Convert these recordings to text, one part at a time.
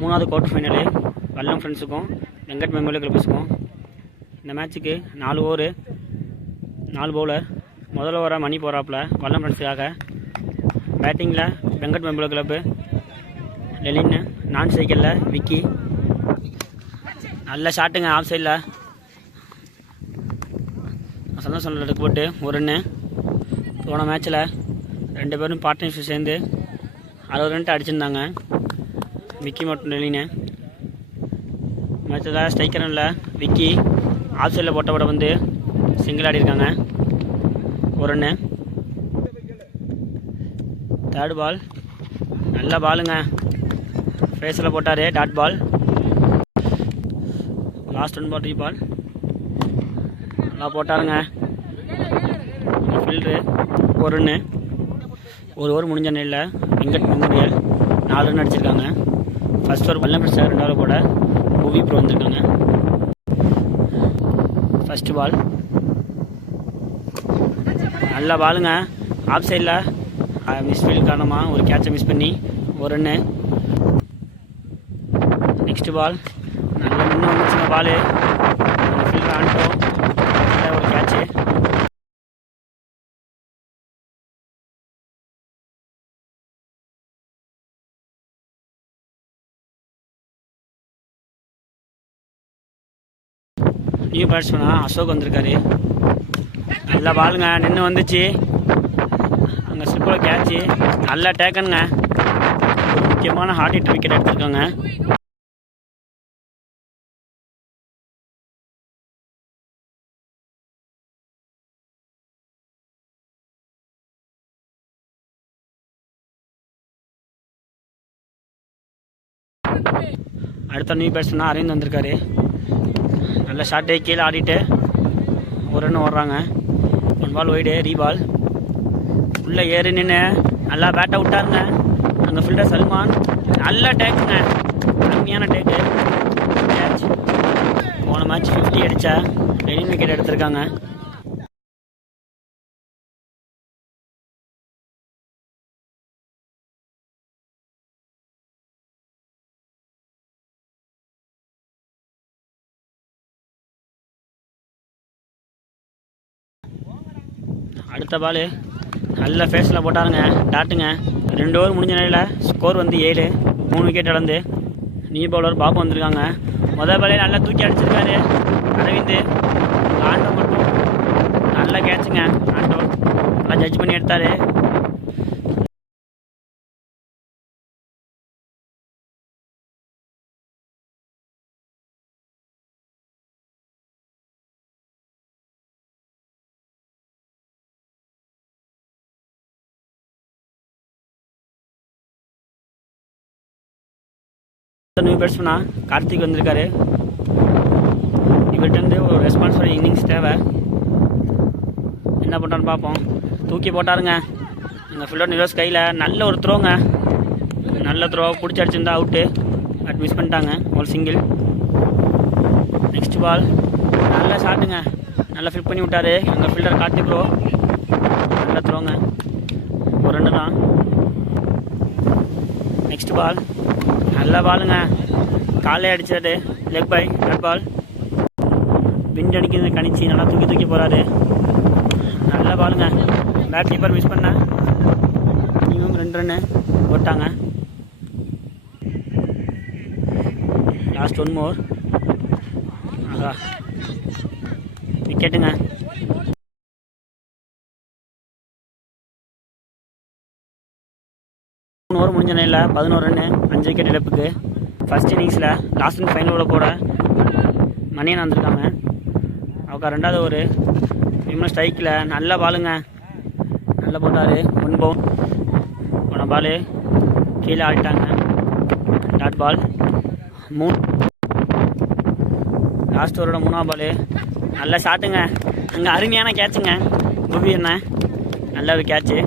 மூணாவது quarter final வல்லம் ஃப்ரெண்ட்ஸுக்கும் Venkat memorial கிளப்ஸுக்கும். இந்த மேட்ச்சுக்கு 4 ஓவர் 4 பவுலர். முதல் ஓவராக மணி போகிறாப்புல வல்லம் ஃப்ரெண்ட்ஸுக்காக. பேட்டிங்கில் வெங்கட் மெமோரியல் கிளப்பு லெலின், நான் சைக்கிளில் விக்கி. நல்ல ஷாட்டுங்க ஆஃப் சைடில் சொல்ல போட்டு ஒரு ரன்னு. போன மேட்ச்சில் 2 பேரும் பார்ட்னர்ஷிப் சேர்ந்து 60 ரன் அடிச்சிருந்தாங்க விக்கி மற்றும் லெலின்னு. மேட்சில் ஸ்ட்ரைக்கர் ரனில் விக்கி ஆஃப் சைடில் போட்ட வந்து சிங்கிள் ஆடிருக்காங்க ஒரு ரன்னு. தேர்ட் பால் நல்ல பாலுங்க, ஃபேஸில் போட்டார் டாட் பால். லாஸ்ட் 1 பால் 3 பால் நல்லா போட்டாருங்க ஃபீல்டு ஒரு ரன்னு. ஒரு ஓவர் முடிஞ்ச நிலையில் வெங்கட் மெமோரியல் 4 ரன் அடிச்சிருக்காங்க. ஃபர்ஸ்ட் ஓவர் வல்லம் ஃப்ரெண்ட்ஸ் 2வது போட புவி ப்ரோ வந்திருக்காங்க. ஃபர்ஸ்ட் பால் நல்ல பாலுங்க, ஆஃப் சைடில் மிஸ்ஃபீல்ட் காரணமாக ஒரு கேட்சை மிஸ் பண்ணி ஒரு ரன்னு. நெக்ஸ்ட் பால் நல்ல நின்று வந்துச்சுங்க பாலு, ஃபீல்டர் ஆண்டோ ஒரு கேட்சு. நியூ பேட்ஸ்மேனாக அசோக் வந்திருக்காரு. நல்லா பாலுங்க, நின்று வந்துச்சு, அங்கே ஸ்லிப்பில் கேட்சு, நல்லா டேக்கனுங்க. ஒரு முக்கியமான ஹார்ட் ஹிட் விக்கெட் எடுத்திருக்காங்க. அடுத்த நியூ பேட்ஸ்மேனாக அரவிந்த் வந்திருக்காரு. நல்ல ஷாட்டே கீழே ஆடிட்டு ஒரு ரன் ஓடுறாங்க. 1 பால் ஒய்டு ரீபால். உள்ளே ஏறி நின்று நல்லா பேட்டை விட்டாருங்க அங்கே ஃபீல்டர் சல்மான். நல்ல டேக்குங்க, கம்மியான டேக்கு கேட்ச். போன மேட்ச் 50 அடித்தா லெனின் விக்கெட் எடுத்திருக்காங்க. அடுத்த பால் நல்ல ஃபேஸில் போட்டாருங்க டாட்டுங்க. 2 ஓவர் முடிஞ்ச நிலையில் ஸ்கோர் வந்து 7, 3 விக்கெட் இழந்து நியூ பவுலர் பாபு வந்திருக்காங்க. முதல் பாலே நல்லா தூக்கி அடிச்சிருக்காரு அரவிந்த். ஆண்டோ மட்டும் நல்ல கேட்சுங்க, ஆண்டோ நல்லா ஜட்ஜ் பண்ணி எடுத்தார். நியூ பேட்ஸ்மேனா கார்த்திக் வந்திருக்காரு. இவர்கிட்ட ஒரு ரெஸ்பான்சிபிள் இன்னிங்ஸ் தேவை. என்ன பண்ணுறான்னு பார்ப்போம். தூக்கி போட்டாருங்க எங்கள் ஃபீல்டர் நிரோஸ் கையில். நல்ல ஒரு த்ரோங்க, நல்ல த்ரோ, பிடிச்சி அடிச்சிருந்தா அவுட்டு, பட் மிஸ் பண்ணிட்டாங்க ஒரு சிங்கிள். நெக்ஸ்ட் பால் நல்ல ஷாட்டுங்க, நல்லா ஃபில் பண்ணி விட்டார் எங்கள் ஃபீல்டர் கார்த்திக் ப்ரோ. நல்ல த்ரோங்க, ஒரு ரன்னு தான். நெக்ஸ்ட் பால் நல்ல பாலுங்க, காலே அடிச்சாரு leg bye dot ball. Wind அடிக்கிறது கணிச்சு நல்லா தூக்கி போகிறாரு. நல்ல பாலுங்க, பேட் கீப்பர் மிஸ் பண்ண. மினிமம் 2 ரன்னு போட்டாங்க. Last 1 more. ஆஹா விக்கெட்டுங்க. 3 ஓவர் முடிஞ்ச நிலையில் 11 ரன்னு 5 விக்கெட் இழப்புக்கு. ஃபர்ஸ்ட் இன்னிங்ஸில் லாஸ்ட் அண்ட் ஃபைனலோட கூட மணியன் வந்திருக்காங்க. அவங்க 2வது ஓவர் இவங்க ஸ்ட்ரைக்கில் நல்ல பாலுங்க, நல்லா போட்டார். 1 பவுன் போன பால் கீழே ஆடிட்டாங்க டாட் பால். 3 லாஸ்ட் ஓவரோட 3ஆம் பால் நல்ல ஷாட்டுங்க, அங்கே அருமையான கேட்சுங்க புவி என்ன, நல்ல ஒரு கேட்சு.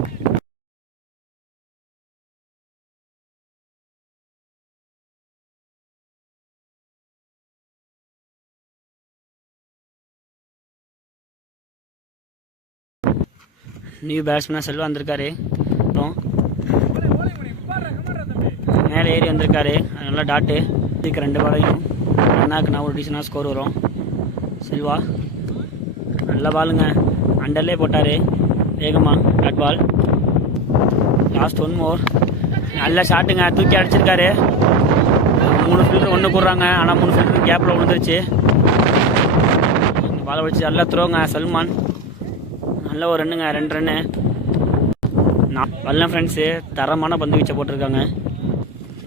நியூ பேட்ஸ்மேனாக செல்வா வந்திருக்காரு. அப்புறம் மேலே ஏறி வந்திருக்காரு. நல்லா டாட்டு இதுக்கு 2 பாலையும் அண்ணாக்குனா ஒரு டீசனாக ஸ்கோர் வரும். செல்வா நல்ல பாலுங்க, அண்டர்லே போட்டார் வேகமாக. Dot ball. Last 1 more. நல்ல ஷாட்டுங்க, தூக்கி அடிச்சிருக்காரு. 3 ஃபில்டர் ஒன்று கூடுறாங்க, ஆனால் 3 ஃபில்டர் கேப்பில் விழுந்துருச்சு. பாலை வச்சு நல்லா த்ரோங்க சல்மான். நல்ல ஒரு ரன்னுங்க, 2 ரன்னு. வல்லம் ஃப்ரெண்ட்ஸு தரமான பந்து வீச்சை போட்டிருக்காங்க.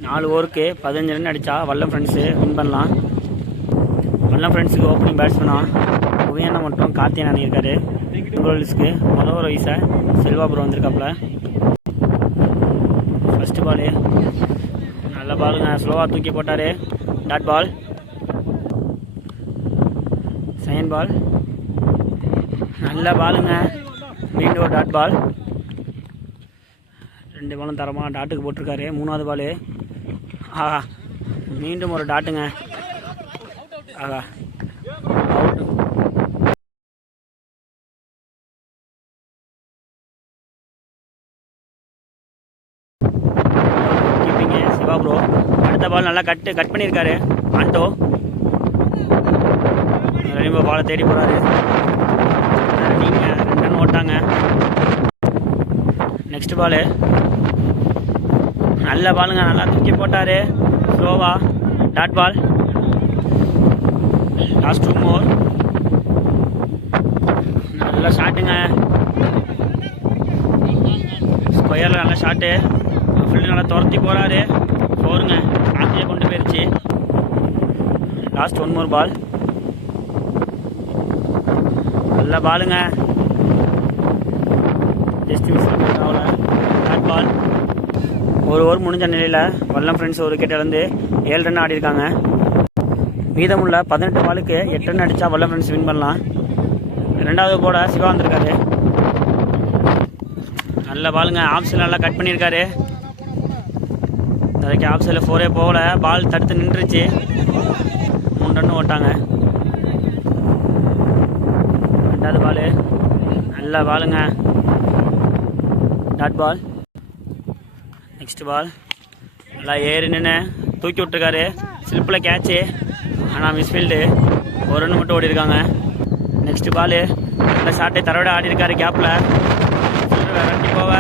4 ஓவருக்கு 15 ரன் அடித்தா வல்லம் ஃப்ரெண்ட்ஸு வின் பண்ணலாம். வல்லம் ஃப்ரெண்ட்ஸுக்கு ஓப்பனிங் பேட்ஸ்மேனா புவியண்ணா மட்டும் கார்த்தியன் அணியிருக்காரு. பெங்களூர்ஸ்க்கு முதல் ஒரு வயசை செல்வா ப்ரோ வந்திருக்காப்புல. ஃபஸ்ட்டு பாலு நல்ல பாலுங்க, ஸ்லோவாக தூக்கி போட்டார். Dot ball. செகண்ட் பால் நல்ல பாலுங்க, மீண்டும் ஒரு டாட் பால். 2 பாலும் தரமாக டாட்டுக்கு போட்டிருக்காரு. 3வது பாலு. ஆஹா, மீண்டும் ஒரு டாட்டுங்க. ஆஹா, அவுட்டு. கீப்பிங்க சிவா ப்ரோ. அடுத்த பால் நல்லா கட் பண்ணியிருக்காரு ஆண்டோ. ரெனிபோ பாலை தேடி போகிறாரு. நீங்கள் 2 ரன் ஓட்டாங்க. நெக்ஸ்ட் பாலு நல்ல பாலுங்க, நல்லா தூக்கி போட்டார் ஸ்லோவா. Dot ball. Last 2 more. நல்ல ஷாட்டுங்க, ஸ்கொயரில் நல்ல ஷாட்டு. ஃபீல்டு நல்லா துரத்தி போகிறாரு. போருங்க, காத்தியே கொண்டு போயிடுச்சு. Last 1 more ball. நல்ல பாலுங்க, ஜஸ்ட் மிஸ் அவ்வளோ. Dot ball. ஒரு ஓவர் முடிஞ்ச நிலையில் வல்லம் ஃப்ரெண்ட்ஸ் ஒரு விக்கெட் இழந்து 7 ரன் ஆடிருக்காங்க. மீதமுள்ள 18 பாலுக்கு 8 ரன் அடித்தா வல்லம் ஃப்ரெண்ட்ஸ் வின் பண்ணலாம். 2வது போட சிவா வந்திருக்காரு. நல்ல பாலுங்க, ஆஃப் சைடில் நல்லா கட் பண்ணியிருக்காரு. அதுக்கு ஆஃப் சைடில் 4 போகல, பால் தடுத்து நின்றுச்சு. 3 ரன் ஓட்டாங்க. 2வது பாலு நல்ல பாலுங்க, டாட் பால். நெக்ஸ்ட் பால் நல்லா ஏறி நின்று தூக்கி விட்டுருக்காரு. ஸ்லிப்பில் கேட்சு, ஆனால் மிஸ்ஃபீல்டு. 1 ரன் மட்டும் ஓடிருக்காங்க. நெக்ஸ்ட் பாலு நல்ல ஷாட்டை தரவிட ஆடிருக்காரு கேப்பில். ரட்டி போவ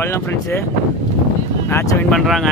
வல்லம் ஃப்ரெண்ட்ஸு மேட்சை வின் பண்ணுறாங்க.